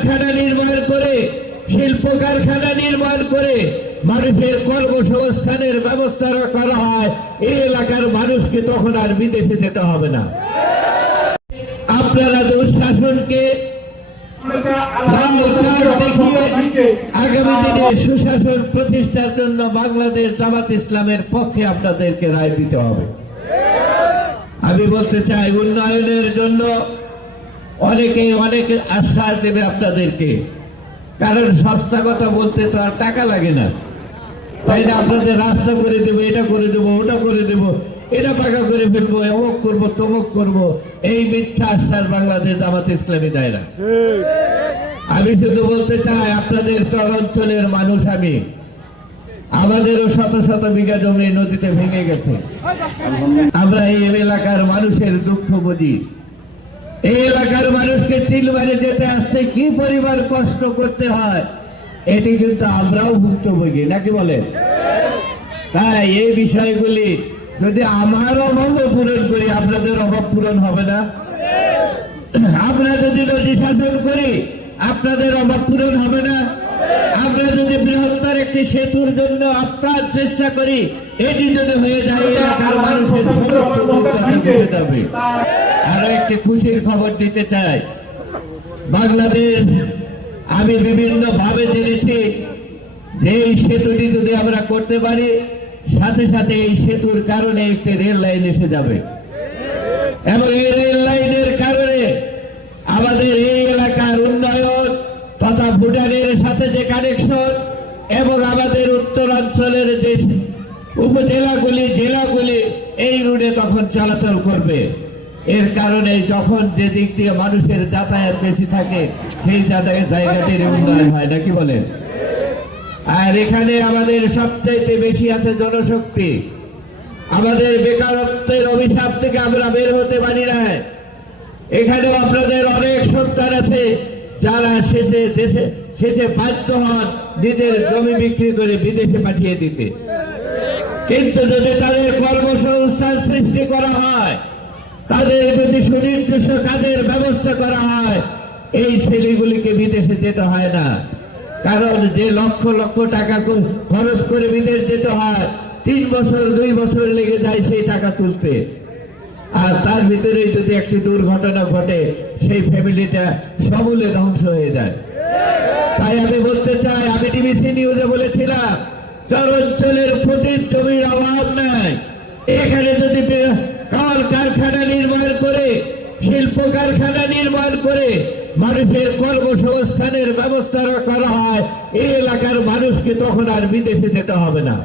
কারখানা নির্মাণ করে, শিল্প কারখানা নির্মাণ করে মানুষের কর্মসংস্থানের ব্যবস্থা করা হয়, এই এলাকার মানুষকে তখন আর বিদেশে যেতে হবে না। আপনারা দুঃশাসনকে আগামী দিনে সুশাসন প্রতিষ্ঠার জন্য বাংলাদেশ জামাত ইসলামের পক্ষে আপনাদেরকে রায় দিতে হবে। আমি বলতে চাই, উন্নয়নের জন্য অনেকে অনেক আশ্বাস দেবে আপনাদেরকে, কারণ সস্তা কথা বলতে তো আর টাকা লাগে না, তাই না? আপনাদের রাস্তা করে দেবো, এটা করে দেবো, ওটা করে দেবো, এটা পাকা করে ফেলবো, অমুক করবো, তমুক করবো, এই মিথ্যা আশ্বাস বাংলাদেশ জামাত ইসলামী দেয় না। আমি শুধু বলতে চাই, আপনাদের চরাঞ্চলের মানুষ আমি, আমাদেরও শত শত বিঘা জমি নদীতে ভেঙে গেছে। আমরা এই এলাকার মানুষের দুঃখ বুঝি। এই এলাকার মানুষকে চিলমারে যেতে আসতে কি পরিমাণ কষ্ট করতে হয়, এটি কিন্তু আমরাও ভুক্তভোগী, নাকি বলে? তাই এই বিষয়গুলি যদি আমার অভাব পূরণ করি, আপনাদের অভাব পূরণ হবে না। আমরা যদি নদী শাসন করি, আপনাদের অভাব পূরণ হবে না। আমরা যদি বৃহত্তর একটি সেতুর জন্য আপ্রাণ চেষ্টা করি, এটি যদি হয়ে যায়, এলাকার মানুষের হয়ে যাবে। আরো একটি খুশির খবর দিতে চাই, বাংলাদেশ, আমি বিভিন্ন ভাবে জেনেছি যে এই সেতুটি যদি আমরা করতে পারি, সাথে সাথে এই সেতুর কারণে একটি রেল লাইন এসে যাবে, এবং এই রেল লাইনের কারণে আমাদের এই এলাকার উন্নয়ন তথা ভুটানের সাথে যে কানেকশন, এবং আমাদের উত্তরাঞ্চলের যে উপজেলাগুলি, জেলাগুলি এই রুটে তখন চলাচল করবে। এর কারণে যখন যে দিক দিয়ে মানুষের যাতায়াত বেশি থাকে, সেই জায়গাটির উন্নয়ন হয়, নাকি বলেন? আর এখানে আমাদের সবচাইতে বেশি আছে জনশক্তি। আমাদের বেকারত্বের অভিশাপ থেকে আমরা বের হতে পারি না। এখানেও আপনাদের অনেক সন্তান আছে যারা শেষে বাধ্য হন নিজের জমি বিক্রি করে বিদেশে পাঠিয়ে দিতে। কিন্তু যদি তাদের কর্মসংস্থান সৃষ্টি করা হয়, তাদের যদি সুনির্দিষ্ট কাজের ব্যবস্থা করা হয়, এই ছেলেগুলিকে বিদেশে যেতে হয় না। কারণ যে লক্ষ লক্ষ টাকা খরচ করে বিদেশ যেতে হয়, 3 বছর 2 বছর লেগে যায় সেই টাকা তুলতে। আর তার ভিতরে যদি একটি দুর্ঘটনা ঘটে, সেই ফ্যামিলিটা সমূলে ধ্বংস হয়ে যায়। তাই আমি বলতে চাই, আমি ডিবিসি নিউজে বলেছিলাম, চরাঞ্চলের প্রতি জমির অভাব নাই। এখানে যদি কল কারখানা নির্মাণ করে, শিল্প কারখানা নির্মাণ করে মানুষের কর্মসংস্থানের ব্যবস্থা করা হয়, এই এলাকার মানুষকে তখন আর বিদেশে যেতে হবে না।